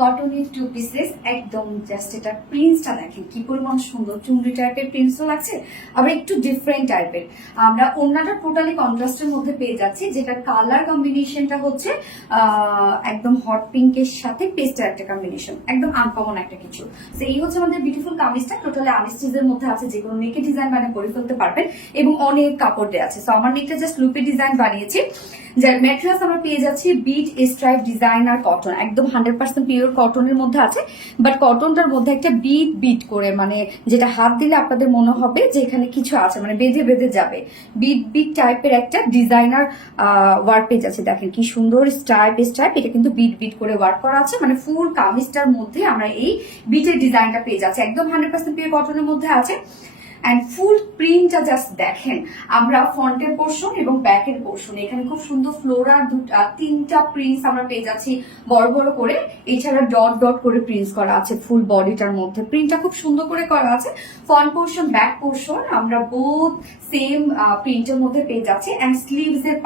কটনের two pieces একদম just এটা প্রিন্টসটা দেখেন কি পরিমাণ সুন্দর, চুনরি টাইপের প্রিন্টসও লাগছে, আবার একটু ডিফারেন্ট টাইপের। আমরা ওড়নাটা টোটালি কন্ট্রাস্টের মধ্যে পেয়ে যাচ্ছি, যেটা কালার কম্বিনেশনটা হচ্ছে একদম হট পিঙ্কের সাথে পেস্টের একটা কম্বিনেশন, একদম আনকমন একটা কিছু। তো এই হচ্ছে আমাদের বিউটিফুল কামিজটা, টোটালি আনস্টিচের মধ্যে আছে, যে কোনো নেকে ডিজাইন বানিয়ে করে ফেলতে পারবেন এবং অনেক কাপড় দেওয়া আছে। তো আমার নেকটা জাস্ট লুপে ডিজাইন বানিয়েছি, যার ম্যাটেরিয়ালস আমরা পেয়ে যাচ্ছি বিট স্ট্রাইপ ডিজাইনার কটন, একদম 100% পিওর কটনের মধ্যে আছে। বাট কটনটার মধ্যে একটা বিট বিট করে, মানে যেটা হাত দিলে আপনাদের মনে হবে যে এখানে কিছু আছে, মানে বেঁধে বেঁধে যাবে, বিট বিট টাইপের একটা ডিজাইনার ওয়ার্ক পেজ আছে। দেখেন কি সুন্দর স্ট্রাইপ স্ট্রাইপ, এটা কিন্তু বিট বিট করে ওয়ার্ক করা আছে, মানে ফুল কামিজটার মধ্যে আমরা এই বিটের ডিজাইনটা পেয়ে যাচ্ছি, একদম 100% পিওর কটনের মধ্যে আছে। অ্যান্ড ফুল প্রিন্টটা জাস্ট দেখেন, আমরা ফ্রন্টের পোর্শন এবং ব্যাকের পোর্শন এখানে খুব সুন্দর ফ্লোরার তিনটা প্রিন্টস আমরা পেয়ে যাচ্ছি বড় বড় করে, এছাড়া ডট ডট করে প্রিন্টস করা আছে ফুল বডিটার মধ্যে, প্রিন্টটা খুব সুন্দর করে করা আছে। ফ্রন্ট পোর্শন ব্যাক পোর্শন আমরা বোথ সেম প্রিন্টের মধ্যে পেয়ে যাচ্ছি। অ্যান্ড স্লিভস এর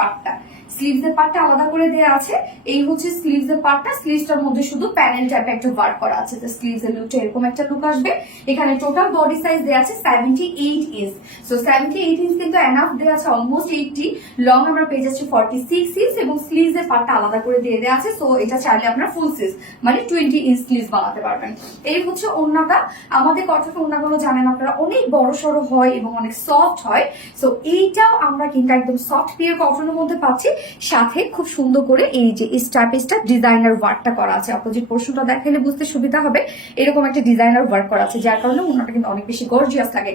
পার্টটা আলাদা করে দেওয়া আছে। এই হচ্ছে স্লিভস এর পার্টটা, স্লিভসটার মধ্যে শুধু প্যানেল টাইপের একটা ওয়ার্ক করা আছে, স্লিভস এর লুকটা এরকম একটা লুক আসবে। এখানে টোটাল বডি সাইজ দেওয়া আছে 78 ইঞ্চ। সো 78 ইঞ্চ কিন্তু এনাফ দেওয়া আছে, অলমোস্ট 80। লং আমরা পেয়ে যাচ্ছি 46 ইঞ্চ এবং স্লিভস এর পার্টটা আলাদা করে দিয়ে দেওয়া আছে। সো এটা চাইলে আপনারা ফুল স্লিভস মানে 20 ইঞ্চ স্লিভস বানাতে পারবেন। এই হচ্ছে ওড়নাটা। আমাদের কটন ওড়নাগুলো জানেন আপনারা অনেক বড় সড়ো হয় এবং অনেক সফট হয়। সো এইটাও আমরা কিন্তু একদম সফট পিওর কটনের মধ্যে পাচ্ছি, সাথে খুব সুন্দর করে এই যে স্টাইপেসটা ডিজাইনার ওয়ার্কটা করা আছে। অপোজিট পোর্শনটা দেখালে বুঝতে সুবিধা হবে, এরকম একটা ডিজাইনার ওয়ার্ক করা আছে, যার কারণে ওড়নাটা কিন্তু অনেক বেশি গর্জিয়াস লাগে।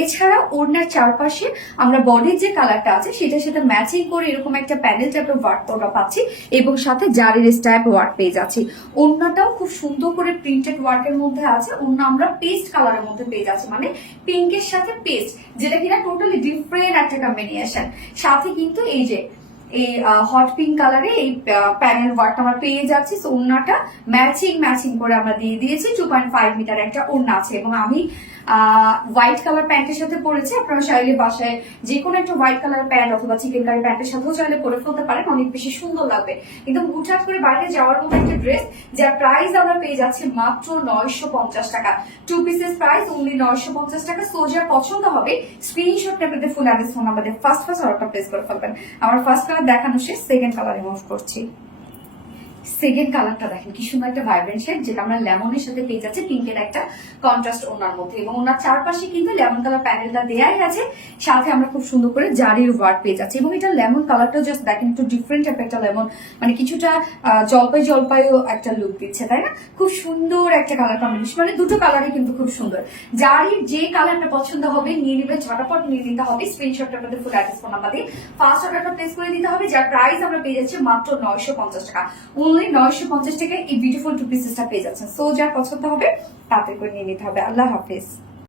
এছাড়া ওড়নার চারপাশে আমরা বডির যে কালারটা আছে সেটার সাথে ম্যাচিং করে এরকম একটা প্যানেল টাইপের ওয়ার্ক আমরা পাচ্ছি এবং সাথে জারির স্টাইপ ওয়ার্ক পেয়ে যাচ্ছি। ওড়নাটাও খুব সুন্দর করে প্রিন্টেড ওয়ার্কের মধ্যে আছে। ওড়না আমরা পেস্ট কালারের মধ্যে পেয়ে যাচ্ছি, মানে পিঙ্কের সাথে পেস্ট, যেটা কিনা টোটালি ডিফারেন্ট একটা কম্বিনেশন। সাথে কিন্তু এই যে এই হট পিঙ্ক কালারে এই প্যানেল ওয়ার্কটা আমরা পেয়ে যাচ্ছি। সো ওড়নাটা ম্যাচিং করে আমরা দিয়ে দিয়েছি। 2.5 মিটার একটা ওড়না আছে এবং আমি হোয়াইট কালার প্যান্টের সাথে পরেছি। আপনারা চাইলে বাসায় যে কোনো একটা হোয়াইট কালার প্যান্ট অথবা চিকেন কারি প্যান্টের সাথেও চাইলে পরে ফেলতে পারেন, অনেক বেশি সুন্দর লাগবে। কিন্তু হুটহাট করে বাইরে যাওয়ার মতো একটা ড্রেস, যার প্রাইস আমরা পেয়ে যাচ্ছি মাত্র 950 টাকা। টু পিসেস প্রাইস অনলি 950 টাকা। সো যার পছন্দ হবে স্ক্রিনশট নেবে, ফুল অ্যাড্রেস ফোন নাম্বার দিয়ে ফার্স্ট অর্ডারটা প্লেস করে ফেলবেন। আমার ফার্স্ট কালার দেখানো শেষ, সেকেন্ড কালার রিমুভ করছি। সেকেন্ড কালারটা দেখেন কি সুন্দর একটা ভাইব্রেন্ট শেড, যেটা আমরা লেমনের সাথে পেয়ে যাচ্ছি পিঙ্কের একটা কন্ট্রাস্ট ওনার মধ্যে, এবং ওনার চারপাশে কিন্তু লেমন কালার প্যানেলটা দেয়াই আছে, সাথে আমরা খুব সুন্দর করে জারির ওয়ার্ক পেয়ে যাচ্ছি। এবং এটা লেমন কালারটাও জাস্ট দেখেন একটু ডিফারেন্ট টাইপের একটা লেমন, মানে কিছুটা জলপাইও একটা লুক দিচ্ছে, তাই না? খুব সুন্দর একটা কালার কম্বিনেশন, মানে দুটো কালারই কিন্তু খুব সুন্দর। জারির যে কালারটা পছন্দ হবে নিয়ে নিবে, ঝটাপট নিয়ে নিতে হবে। স্ক্রিনশটটা আপনাদের ফুল অ্যাড্রেস ফোন নাম্বার দিয়ে ফার্স্ট অর্ডারটা প্লেস করে দিতে হবে, যার প্রাইস আমরা পেয়ে যাচ্ছি মাত্র 950 টাকা। 950 টাকায় এই বিউটিফুল টু পিসেসটা পেয়ে যাচ্ছেন। সো যার পছন্দ হবে তাতে করে নিয়ে নিতে হবে। আল্লাহ হাফেজ।